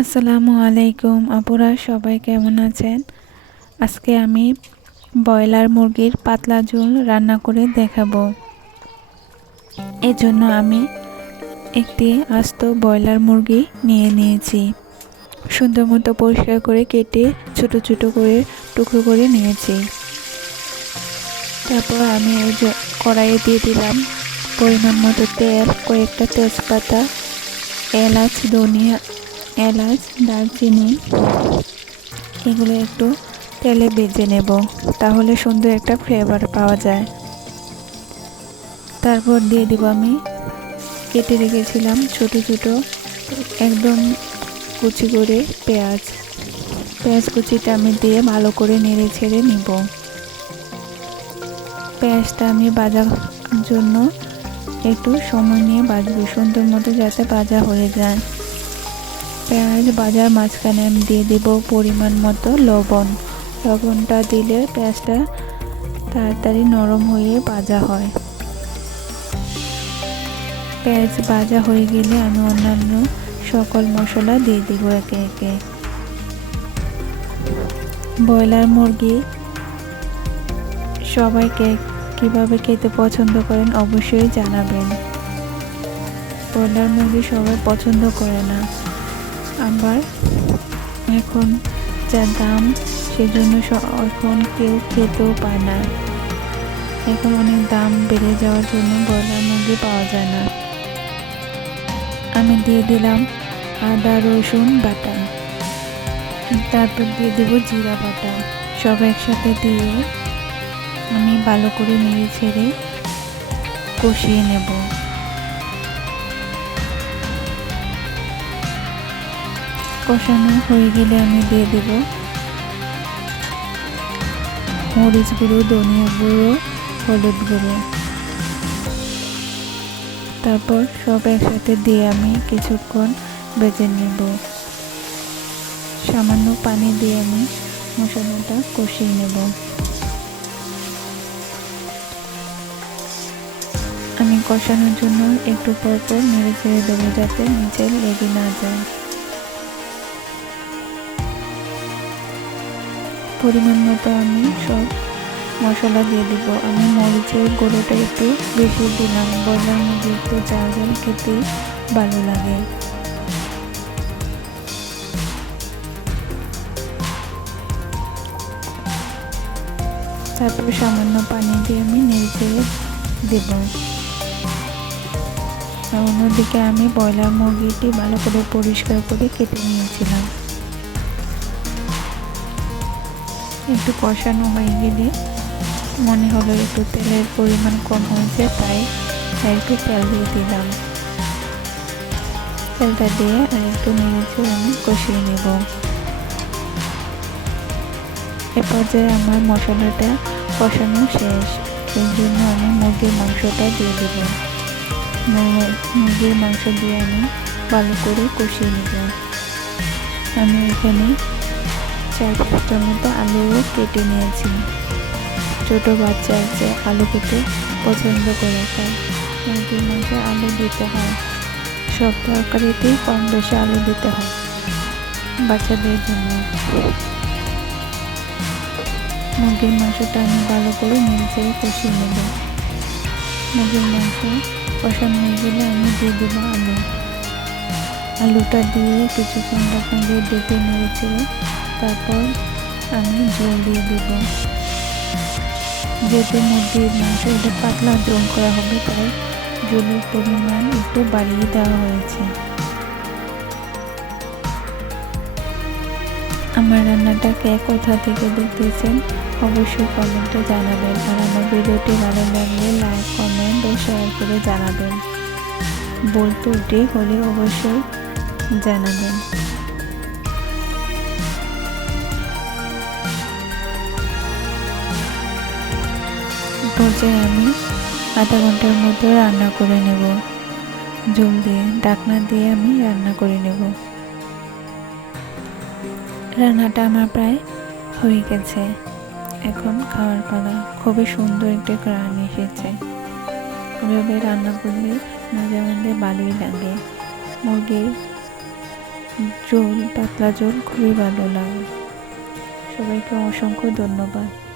আসসালামু আলাইকুম। আপুরা, সবাই কেমন আছেন? আজকে আমি ব্রয়লার মুরগির পাতলা ঝোল রান্না করে দেখাবো। এজন্য আমি একটি আস্ত ব্রয়লার মুরগি নিয়ে নিয়েছি। সুন্দর মতো পরিষ্কার করে কেটে ছোট ছোট করে টুকরো করে নিয়েছি। তারপর আমি এই কড়াইয়ে দিয়ে দিলাম পরিমাণ মতো তেল, কয়েকটা তেজপাতা, এলাচ, ধনিয়া এলাচ, দারচিনি, এগুলো একটু তেলে বেজে নেব, তাহলে সুন্দর একটা ফ্লেভার পাওয়া যায়। তারপর দিয়ে দিব আমি, কেটে রেখেছিলাম ছোট ছোট, একদম কুচি করে পেঁয়াজ। পেঁয়াজ কুচিটা আমি দিয়ে ভালো করে নেড়ে ছেড়ে নিব। পেঁয়াজটা আমি বাজার জন্য একটু সময় নিয়ে বাজবো, সুন্দর মতো যাতে ভাজা হয়ে যায়। পেঁয়াজ বাজার মাঝখানে আমি দিয়ে দেব পরিমাণ মতো লবণ। লবণটা দিলে পেঁয়াজটা তাড়াতাড়ি নরম হয়ে ভাজা হয়। পেঁয়াজ ভাজা হয়ে গেলে আমি অন্যান্য সকল মশলা দিয়ে দিব একে একে। ব্রয়লার মুরগি সবাইকে কীভাবে খেতে পছন্দ করেন অবশ্যই জানাবেন। ব্রয়লার মুরগি সবাই পছন্দ করে না। আবার এখন যা দাম, সেজন্য এখন কেউ খেতেও পায় না। এখন অনেক দাম বেড়ে যাওয়ার জন্য ব্রয়লার মুরগি পাওয়া যায় না। আমি দিয়ে দিলাম আদা, রসুন, বাটা। তারপর দিয়ে দেবো জিরা বাটা। সব একসাথে দিয়ে আমি ভালো করে নেড়ে ছেড়ে কষিয়ে নেব। কষানো হয়ে গেলে আমি দিয়ে দেব মরিচ গুঁড়ো, ধনিয়া গুঁড়ো, হলুদ গুঁড়ো। তারপর সব একসাথে দিয়ে আমি কিছুক্ষণ বেজে নেব। সামান্য পানি দিয়ে আমি মশলাটা কষিয়ে নেব। আমি কষানোর জন্য একটু পর নেড়ে ছেড়ে দেবো যাতে নিচে লেগে না যায়। পরিমাণ মতো আমি সব মশলা দিয়ে দিব। আমি মরিচের গুঁড়োটা একটু বেশি দিলাম। ব্রয়লার মুরগি একটু খেতে ভালো লাগে। তারপর সামান্য পানি দিয়ে আমি নেড়ে দেব। অন্যদিকে আমি ব্রয়লার মুরগিটি ভালো করে পরিষ্কার করে কেটে নিয়েছিলাম। একটু কষানো হয়ে গেলে মনে হলো একটু তেলের পরিমাণ কম হয়েছে, তাই একটু তেল দিয়ে দিলাম। তেলটা দিয়ে আর একটু নেড়েছে আমি কষিয়ে নেব। এ পর্যায়ে আমার মশলাটা কষানো শেষ। সেই জন্য আমি মুরগির মাংসটা দিয়ে দেব। মুরগির মাংস দিয়ে আমি ভালো করে কষিয়ে নেব। আমি এখানে চার পাঁচটার মতো আলুও কেটে নিয়েছি। ছোটো বাচ্চা আছে আলু খেতে পছন্দ করে তাই মুরগির মাংসে আলু দিতে হয়। সব তরকারিতেই কম বেশি আলু দিতে হয় বাচ্চাদের জন্য। মুরগির মাংসটা আমি ভালো করে নেড়ে কষিয়ে নেব। মুরগির মাংস কষানো হয়ে গেলে আমি দিয়ে দেবো আলু। আলুটা দিয়ে কিছুক্ষণ তখন দিয়ে ডেকে নেড়েছিল তারপর আমি জল দিয়ে দেব। যেহেতু মুরগির মাংস এটা পাতলা জল করা হবে, তাই জলের পরিমাণ একটু বাড়িয়ে দেওয়া হয়েছে। আমার রান্নাটা কে কোথা থেকে দেখতেছেন অবশ্যই কমেন্টে জানাবেন। আর আমার ভিডিওটি ভালো লাগলে লাইক, কমেন্ট ও শেয়ার করে জানাবেন। বলতে উঠে হলে অবশ্যই জানাবেন। পর্যায়ে আমি আধা ঘণ্টার মধ্যে রান্না করে নেব। জল দিয়ে, ডাকনা দিয়ে আমি রান্না করে নেব। রান্নাটা আমার প্রায় হয়ে গেছে। এখন খাওয়ার পালা। খুবই সুন্দর একটি গ্রান এসেছে। এভাবে রান্না করলে মাঝে মাঝে ভালোই লাগে। মুরগির ঝোল, পাতলা ঝোল খুবই ভালো লাগে। সবাইকে অসংখ্য ধন্যবাদ।